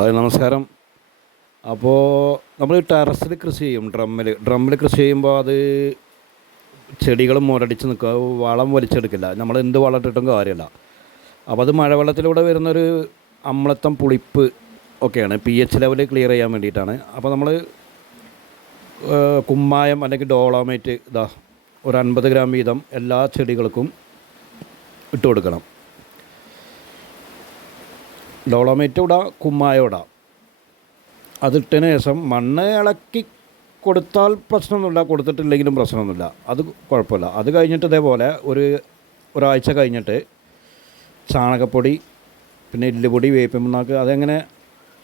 അതെ നമസ്കാരം. അപ്പോൾ നമ്മൾ ടെറസിൽ കൃഷി ചെയ്യും ഡ്രമ്മിൽ ഡ്രമ്മിൽ കൃഷി ചെയ്യുമ്പോൾ അത് ചെടികൾ മുരടിച്ച് നിൽക്കുക വളം വലിച്ചെടുക്കില്ല. നമ്മൾ എന്ത് വളം ഇട്ടിട്ടും കാര്യമില്ല അപ്പോൾ അത് മഴവെള്ളത്തിലൂടെ വരുന്നൊരു അമ്ലത്തം പുളിപ്പ് ഒക്കെയാണ്. പി എച്ച് ലെവൽ ക്ലിയർ ചെയ്യാൻ വേണ്ടിയിട്ടാണ്. അപ്പോൾ നമ്മൾ കുമ്മായം അല്ലെങ്കിൽ ഡോളോമേറ്റ് ഇതാ ഒരു അൻപത് ഗ്രാം വീതം എല്ലാ ചെടികൾക്കും ഇട്ട് കൊടുക്കണം. ഡോളോമേറ്റ് ഇടാം കുമ്മായം ഇടാം. അതിട്ടതിന് ശേഷം മണ്ണ് ഇളക്കി കൊടുത്താൽ പ്രശ്നമൊന്നുമില്ല കൊടുത്തിട്ടില്ലെങ്കിലും പ്രശ്നമൊന്നുമില്ല. അത് കുഴപ്പമില്ല. അത് കഴിഞ്ഞിട്ട് ഇതേപോലെ ഒരു ഒരാഴ്ച കഴിഞ്ഞിട്ട് ചാണകപ്പൊടി പിന്നെ എല്ലുപൊടി വേപ്പിൻ പിണ്ണാക്ക് അതെങ്ങനെ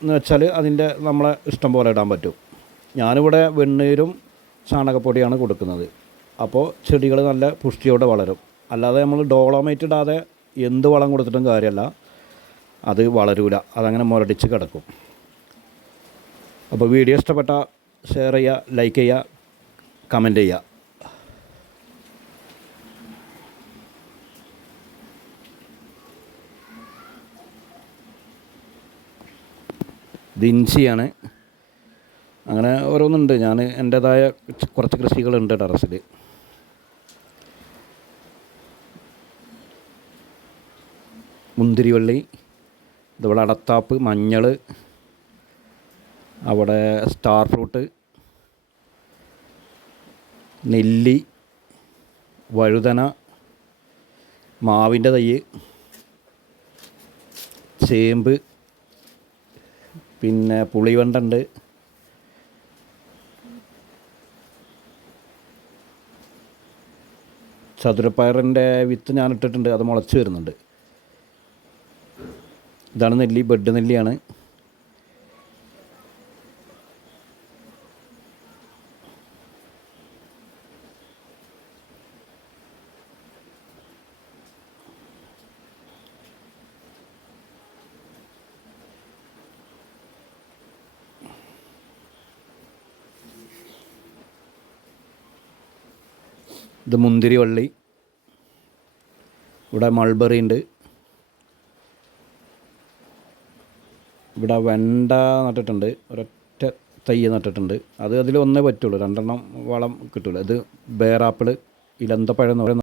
എന്ന് വെച്ചാൽ അതിന്റെ നമ്മളെ ഇഷ്ടം പോലെ ഇടാൻ പറ്റും. ഞാനിവിടെ വെണ്ണീരും ചാണകപ്പൊടിയാണ് കൊടുക്കുന്നത്. അപ്പോൾ ചെടികൾ നല്ല പുഷ്ടിയോടെ വളരും. അല്ലാതെ നമ്മൾ ഡോളോമേറ്റ് ഇടാതെ എന്ത് വളം കൊടുത്തിട്ടും കാര്യമല്ല. അത് വളരൂല. അതങ്ങനെ മുരടിച്ച് കിടക്കും. അപ്പോൾ വീഡിയോ ഇഷ്ടപ്പെട്ട ഷെയർ ചെയ്യുക ലൈക്ക് ചെയ്യുക കമന്റ് ചെയ്യുക. ദിൻസിയാണ് അങ്ങനെ ഓരോന്നുണ്ട്. ഞാൻ എന്റെതായ കുറച്ച് കൃഷികളുണ്ട് ടെറസിൽ മുന്തിരിവള്ളി ഇതിവിടെ അടത്താപ്പ് മഞ്ഞൾ അവിടെ സ്റ്റാർ ഫ്രൂട്ട് നെല്ലി വഴുതന മാവിന്റെ തൈ ചേമ്പ് പിന്നെ പുളിവണ്ടുണ്ട് ചതുരപ്പയറിന്റെ വിത്ത് ഞാൻ ഇട്ടിട്ടുണ്ട് അത് മുളച്ച് വരുന്നുണ്ട്. ഇതാണ് നെല്ലി ബെഡ് നെല്ലിയാണ്. ഇത് മുന്തിരി വള്ളി. ഇവിടെ മൾബറി ഉണ്ട്. ഇവിടെ വെണ്ട നട്ടിട്ടുണ്ട്. ഒരൊറ്റ തൈ നട്ടിട്ടുണ്ട്. അത് അതിൽ ഒന്നേ പറ്റുള്ളൂ. രണ്ടെണ്ണം വളം കിട്ടില്ല ഇത് ബേറാപ്പിൾ ഇലന്തപ്പഴം എന്ന് പറയുന്ന